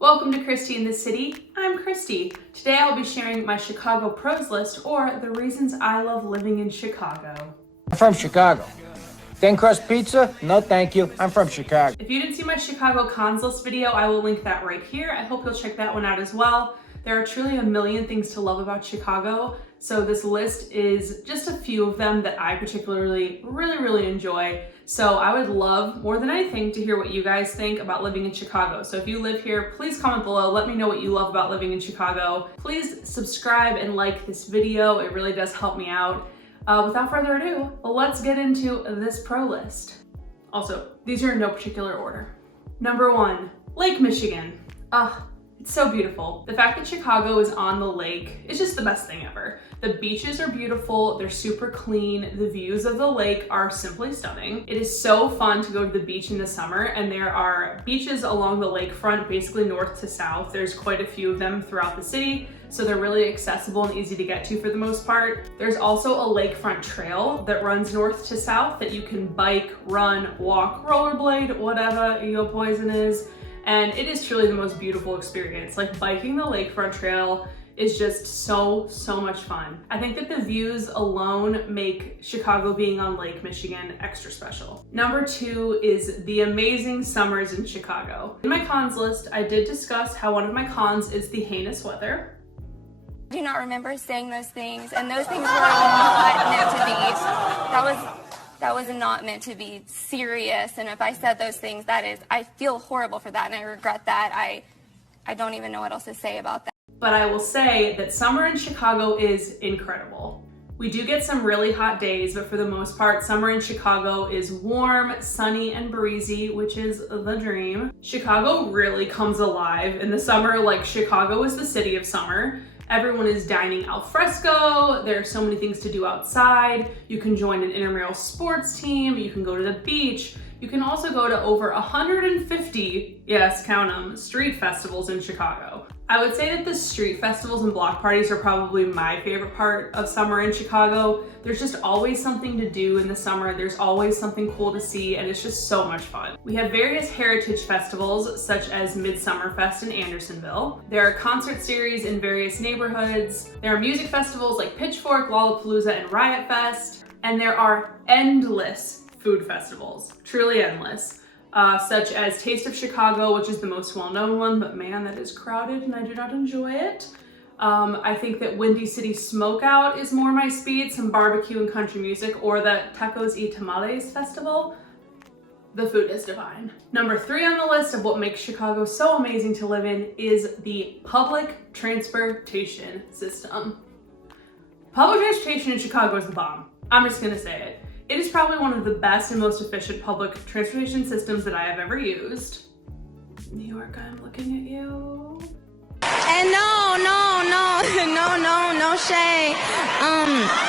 Welcome to Christy in the City. I'm Christy. Today I'll be sharing my Chicago pros list, or the reasons I love living in Chicago. I'm from Chicago. Thin crust pizza? No thank you. I'm from Chicago. If you didn't see my Chicago cons list video, I will link that right here. I hope you'll check that one out as well. There are truly a million things to love about Chicago, so this list is just a few of them that I particularly really enjoy. So I would love, more than anything, to hear what you guys think about living in Chicago. So if you live here, please comment below. Let me know what you love about living in Chicago. Please subscribe and like this video. It really does help me out. Without further ado, let's get into this pro list. Also, these are in no particular order. Number 1, Lake Michigan. It's so beautiful. The fact that Chicago is on the lake is just the best thing ever. The beaches are beautiful, they're super clean, the views of the lake are simply stunning. It is so fun to go to the beach in the summer, and there are beaches along the lakefront, basically north to south. There's quite a few of them throughout the city, so they're really accessible and easy to get to for the most part. There's also a lakefront trail that runs north to south that you can bike, run, walk, rollerblade, whatever your poison is. And it is truly the most beautiful experience. Like, biking the lakefront trail is just so much fun. I think that the views alone make Chicago being on Lake Michigan extra special. Number 2 is the amazing summers in Chicago. In my cons list, I did discuss how one of my cons is the heinous weather. I do not remember saying those things, and those things were not meant to be. That was not meant to be serious, and if I said those things, I feel horrible for that, and I regret that. I don't even know what else to say about that. But I will say that summer in Chicago is incredible. We do get some really hot days, but for the most part, summer in Chicago is warm, sunny, and breezy, which is the dream. Chicago really comes alive in the summer. Like, Chicago is the city of summer. Everyone is dining al fresco. There are so many things to do outside. You can join an intramural sports team. You can go to the beach. You can also go to over 150, yes, count them, street festivals in Chicago. I would say that the street festivals and block parties are probably my favorite part of summer in Chicago. There's just always something to do in the summer. There's always something cool to see, and it's just so much fun. We have various heritage festivals, such as Midsummer Fest in Andersonville. There are concert series in various neighborhoods. There are music festivals like Pitchfork, Lollapalooza, and Riot Fest. And there are endless food festivals, truly endless. Such as Taste of Chicago, which is the most well-known one, but man, that is crowded and I do not enjoy it. I think that Windy City Smokeout is more my speed, some barbecue and country music, or the Tacos y Tamales Festival. The food is divine. Number 3 on the list of what makes Chicago so amazing to live in is the public transportation system. Public transportation in Chicago is the bomb. I'm just gonna say it. It is probably one of the best and most efficient public transportation systems that I have ever used. New York, I'm looking at you. And no shade.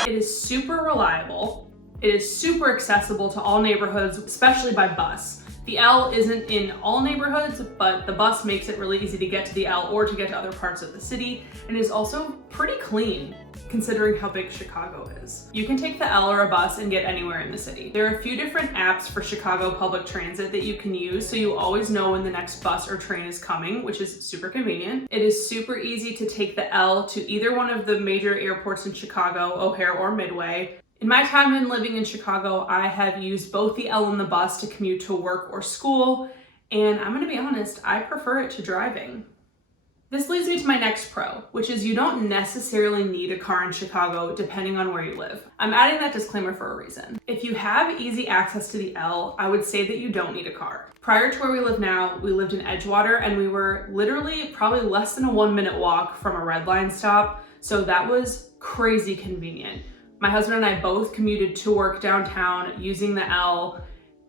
It is super reliable. It is super accessible to all neighborhoods, especially by bus. The L isn't in all neighborhoods, but the bus makes it really easy to get to the L or to get to other parts of the city, and is also pretty clean, considering how big Chicago is. You can take the L or a bus and get anywhere in the city. There are a few different apps for Chicago public transit that you can use, so you always know when the next bus or train is coming, which is super convenient. It is super easy to take the L to either one of the major airports in Chicago, O'Hare or Midway. In my time in living in Chicago, I have used both the L and the bus to commute to work or school, and I'm gonna be honest, I prefer it to driving. This leads me to my next pro, which is you don't necessarily need a car in Chicago depending on where you live. I'm adding that disclaimer for a reason. If you have easy access to the L, I would say that you don't need a car. Prior to where we live now, we lived in Edgewater, and we were literally probably less than a 1-minute walk from a red line stop, so that was crazy convenient. My husband and I both commuted to work downtown using the L,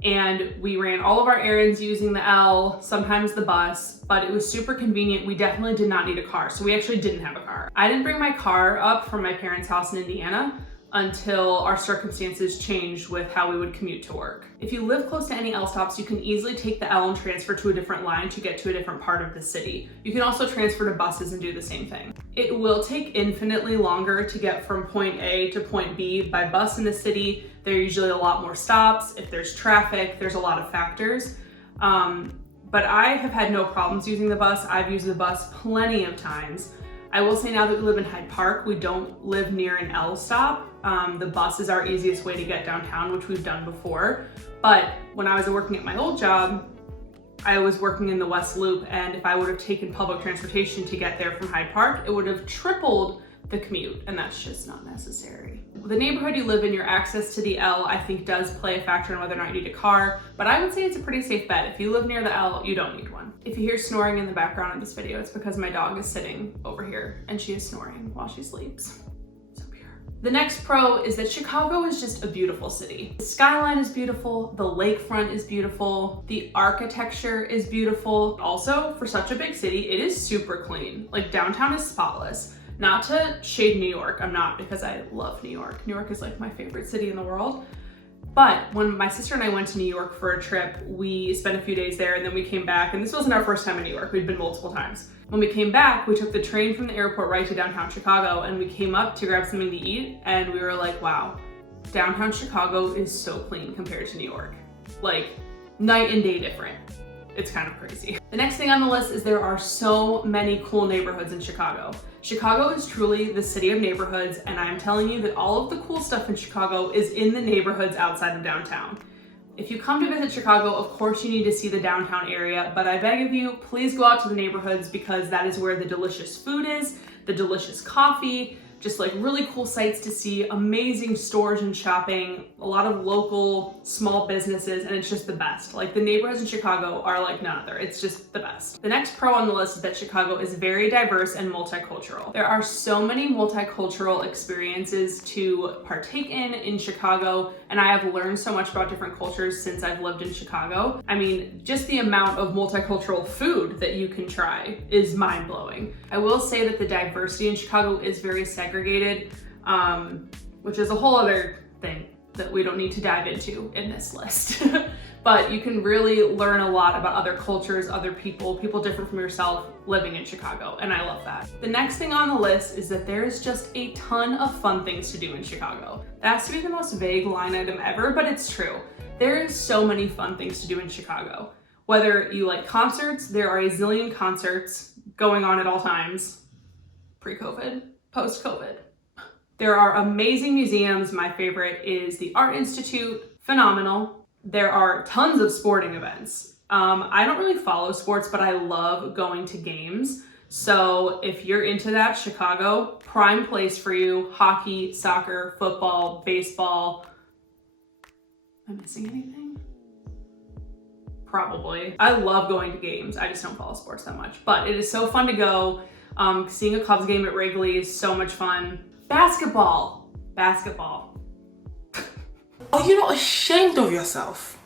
and we ran all of our errands using the L, sometimes the bus, but it was super convenient. We definitely did not need a car, so we actually didn't have a car. I didn't bring my car up from my parents' house in Indiana until our circumstances changed with how we would commute to work. If you live close to any L stops, you can easily take the L and transfer to a different line to get to a different part of the city. You can also transfer to buses and do the same thing. It will take infinitely longer to get from point A to point B by bus in the city. There are usually a lot more stops. If there's traffic, there's a lot of factors. but I have had no problems using the bus. I've used the bus plenty of times. I will say now that we live in Hyde Park, we don't live near an L stop. The bus is our easiest way to get downtown, which we've done before. But when I was working at my old job, I was working in the West Loop, and if I would have taken public transportation to get there from Hyde Park, it would have tripled the commute, and that's just not necessary. The neighborhood you live in, your access to the L, I think does play a factor in whether or not you need a car, but I would say it's a pretty safe bet. If you live near the L, you don't need one. If you hear snoring in the background of this video, it's because my dog is sitting over here and she is snoring while she sleeps. So pure. The next pro is that Chicago is just a beautiful city. The skyline is beautiful, the lakefront is beautiful, the architecture is beautiful. Also, for such a big city, it is super clean. Like, downtown is spotless. Not to shade New York, I'm not, because I love New York. New York is like my favorite city in the world. But when my sister and I went to New York for a trip, we spent a few days there and then we came back, and this wasn't our first time in New York, we'd been multiple times. When we came back, we took the train from the airport right to downtown Chicago, and we came up to grab something to eat, and we were like, wow, downtown Chicago is so clean compared to New York. Like, night and day different. It's kind of crazy. The next thing on the list is there are so many cool neighborhoods in Chicago. Chicago is truly the city of neighborhoods, and I'm telling you that all of the cool stuff in Chicago is in the neighborhoods outside of downtown. If you come to visit Chicago, of course you need to see the downtown area, but I beg of you, please go out to the neighborhoods because that is where the delicious food is, the delicious coffee, just like really cool sights to see, amazing stores and shopping, a lot of local small businesses, and it's just the best. Like, the neighborhoods in Chicago are like none other. It's just the best. The next pro on the list is that Chicago is very diverse and multicultural. There are so many multicultural experiences to partake in Chicago, and I have learned so much about different cultures since I've lived in Chicago. I mean, just the amount of multicultural food that you can try is mind-blowing. I will say that the diversity in Chicago is very segregated, which is a whole other thing that we don't need to dive into in this list. But you can really learn a lot about other cultures, other people different from yourself living in Chicago, and I love that. The next thing on the list is that there is just a ton of fun things to do in Chicago. That has to be the most vague line item ever, but it's true. There is so many fun things to do in Chicago. Whether you like concerts, there are a zillion concerts going on at all times, pre-COVID, post-COVID. There are amazing museums. My favorite is the Art Institute, phenomenal. There are tons of sporting events. I don't really follow sports, but I love going to games. So if you're into that, Chicago, prime place for you. Hockey, soccer, football, baseball. Am I missing anything? Probably. I love going to games. I just don't follow sports that much, but it is so fun to go. Seeing a Cubs game at Wrigley is so much fun. Basketball. Are you not ashamed of yourself?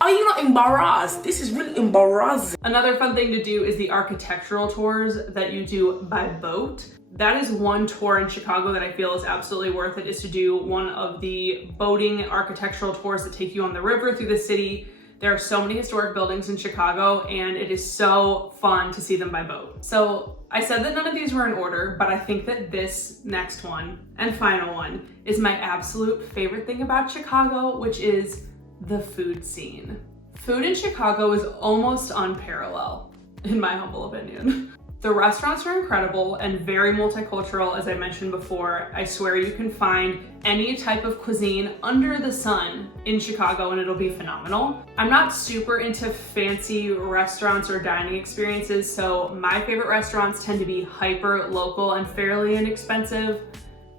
Are you not embarrassed? This is really embarrassing. Another fun thing to do is the architectural tours that you do by boat. That is one tour in Chicago that I feel is absolutely worth it, is to do one of the boating architectural tours that take you on the river through the city. There are so many historic buildings in Chicago, and it is so fun to see them by boat. So I said that none of these were in order, but I think that this next one and final one is my absolute favorite thing about Chicago, which is the food scene. Food in Chicago is almost unparalleled, in my humble opinion. The restaurants are incredible and very multicultural, as I mentioned before. I swear you can find any type of cuisine under the sun in Chicago and it'll be phenomenal. I'm not super into fancy restaurants or dining experiences, so my favorite restaurants tend to be hyper local and fairly inexpensive.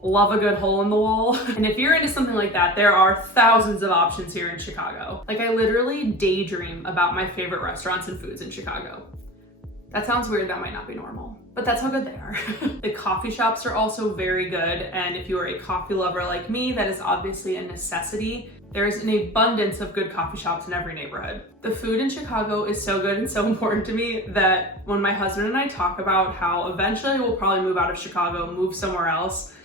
Love a good hole in the wall. And if you're into something like that, there are thousands of options here in Chicago. Like, I literally daydream about my favorite restaurants and foods in Chicago. That sounds weird, that might not be normal, but that's how good they are. The coffee shops are also very good, and if you are a coffee lover like me, that is obviously a necessity. There's an abundance of good coffee shops in every neighborhood. The food in Chicago is so good and so important to me that when my husband and I talk about how eventually we'll probably move out of Chicago, move somewhere else,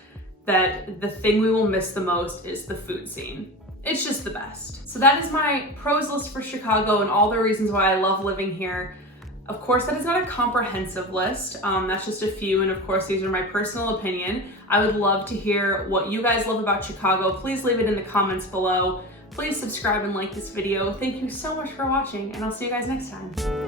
that the thing we will miss the most is the food scene. It's just the best. So that is my pros list for Chicago and all the reasons why I love living here. Of course, that is not a comprehensive list. That's just a few, and of course, these are my personal opinion. I would love to hear what you guys love about Chicago. Please leave it in the comments below. Please subscribe and like this video. Thank you so much for watching, and I'll see you guys next time.